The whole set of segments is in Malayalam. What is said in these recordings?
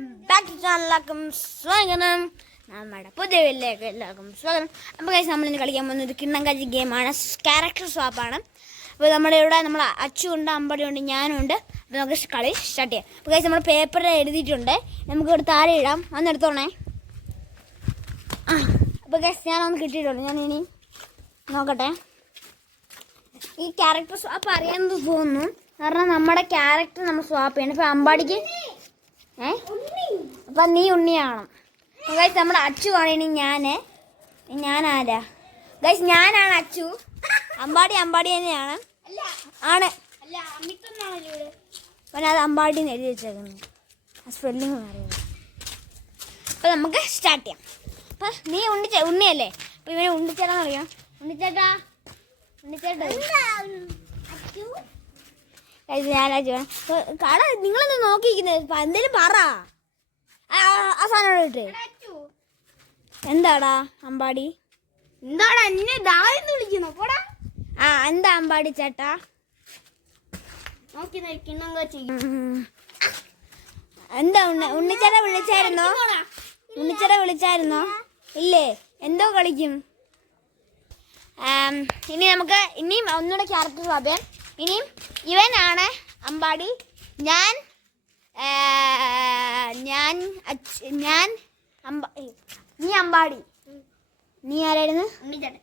ബാക്ക് ടു ചാനലിലേക്കും സ്വാഗതം. നമ്മുടെ പുതിയ വീട്ടിലേക്ക് എല്ലാവർക്കും സ്വാഗതം. അപ്പോൾ ഗൈസ് നമ്മളിന്ന് കളിക്കാൻ പോകുന്ന ഒരു കിണ്ണം കാച്ചി ഗെയിമാണ്, ക്യാരക്ടർ സ്വാപ്പാണ്. അപ്പോൾ നമ്മുടെ ഇവിടെ നമ്മൾ അച്ചുണ്ട്, അമ്പടിയുണ്ട്, ഞാനുണ്ട്. അപ്പോൾ നമുക്ക് കളി സ്റ്റാർട്ട് ചെയ്യാം. അപ്പോൾ ഗൈസ് നമ്മൾ പേപ്പറിൽ എഴുതിയിട്ടുണ്ട്, നമുക്ക് ഇവിടെ താഴെ ഇടാം. ഒന്ന് എടുത്തോണേ. അപ്പോൾ ഗൈസ് ഞാനൊന്ന് കിട്ടിയിട്ടുണ്ട്, ഞാൻ ഇനി നോക്കട്ടെ. ഈ ക്യാരക്ടർ സ്വാപ്പ് അറിയാമെന്ന് തോന്നുന്നു, കാരണം നമ്മുടെ ക്യാരക്ടർ നമ്മൾ സ്വാപ്പ് ചെയ്യണം. ഇപ്പോൾ അമ്പാടിക്ക് അപ്പം നീ ഉണ്ണിയാവണം. ഗൈസ് നമ്മുടെ അച്ചു ആണ് ഇനി ഞാനാരാ ഗൈസ്? ഞാനാണ് അച്ചു. അമ്പാടി തന്നെയാണ്. ആണ് അപ്പം അത് അമ്പാടി എഴുതി വെച്ചേക്കുന്നു, സ്പെല്ലിങ് അറിയാം. അപ്പം നമുക്ക് സ്റ്റാർട്ട് ചെയ്യാം. അപ്പം നീ ഉണ്ണിയല്ലേ? അപ്പം ഇവനെ ഉണ്ണിച്ചേട്ടാന്ന് അറിയാം. ഉണ്ണിച്ചേട്ടാ ഞായറാഴ്ച കട നിങ്ങളൊന്ന് നോക്കിയിരിക്കുന്നത്, എന്തേലും പറ. ആ സാധനം ഇട്ട് എന്താടാ അമ്പാടി? എന്താടാ എന്നെ ദാന്ന് വിളിക്കുന്നു? പോടാ. എന്താ അമ്പാടി ചേട്ടാ? എന്താ ഉണ്ണിച്ചേട്ട വിളിച്ചായിരുന്നോ? ഇല്ലേ? എന്തോ കളിക്കും? ഇനി നമുക്ക് ഇനിയും ഒന്നുകൂടെ ക്യാരക്ടർ സ്വാഭാവികം. ഇനിയും ഇവനാണ് അമ്പാടി, നീ അമ്പാടി. നീ ആരായിരുന്നു? ഉണ്ണിച്ചേട്ടൻ.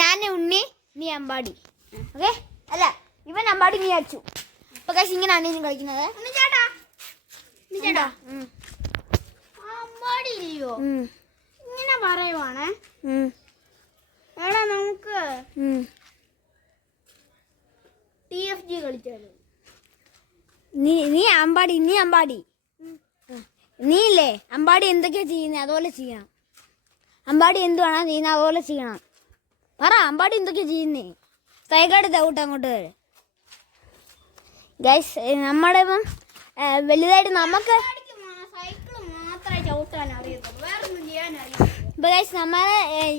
ഞാൻ ഉണ്ണി, നീ അമ്പാടി. ഓക്കെ? അല്ല, ഇവൻ അമ്പാടി, നീ അച്ചു. ഇപ്പൊ കാശ് ഇങ്ങനെയാണ് ഇനി കളിക്കുന്നത്. അമ്പാടി ഇല്ലയോ? ഇങ്ങനെ പറയുവാണ്. എടാ നമുക്ക് TFG കളിച്ചാലോ? നീ അമ്പാടി. നീ ഇല്ലേ അമ്പാടി എന്തൊക്കെയാ ചെയ്യുന്നത് അതുപോലെ ചെയ്യണം. അമ്പാടി എന്തുവാണോ ചെയ്യുന്നത് അതുപോലെ ചെയ്യണം. പറ, അമ്പാടി എന്തൊക്കെയാ ചെയ്യുന്നേ? സൈക്കിൾ ചവിട്ട് അങ്ങോട്ട് വരെ. ഗൈസ് നമ്മുടെ ഇപ്പം വലുതായിട്ട് നമുക്ക് ഇപ്പം ഗൈസ് നമ്മളെ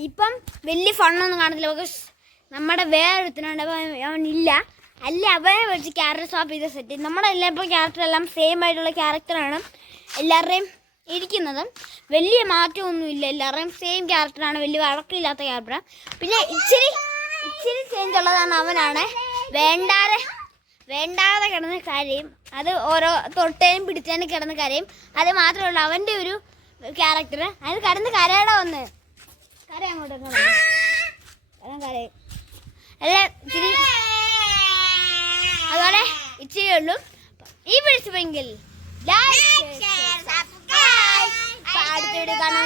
ഇപ്പം വലിയ ഫണ്ണൊന്നും കാണത്തില്ല. ബിക്കോസ് നമ്മുടെ വേറൊരുത്തനുണ്ട്, അപ്പം അവനില്ല. അല്ല, അവനെ വെച്ച് ക്യാരക്ടർ സ്വാപ്പ് ചെയ്ത് സെറ്റ് ചെയ്യും. നമ്മളെല്ലാം ഇപ്പോൾ ക്യാരക്ടർ എല്ലാം സെയിം ആയിട്ടുള്ള ക്യാരക്ടറാണ് എല്ലാവരുടെയും ഇരിക്കുന്നത്. വലിയ മാറ്റമൊന്നുമില്ല, എല്ലാവരുടെയും സെയിം ക്യാരക്ടറാണ്, വലിയ വഴക്കില്ലാത്ത ക്യാരക്ടറാണ്. പിന്നെ ഇച്ചിരി ചേഞ്ച് ഉള്ളതാണ് അവനാണ്. വേണ്ടാതെ കിടന്ന് കരയും, അത് ഓരോ തൊട്ടേനും പിടിച്ചേനും കിടന്ന് കരയും. അത് മാത്രമേ ഉള്ളൂ അവൻ്റെ ഒരു ക്യാരക്ടർ. അത് കിടന്ന് കരയുടെ വന്ന് അങ്ങോട്ട് കരയും. അല്ല ഇച്ചിരി അതുപോലെ ഇച്ചിരി ഉള്ളൂ. ഈ പിടിച്ചുവെങ്കിൽ അടുത്ത വീഡിയോ കാണാൻ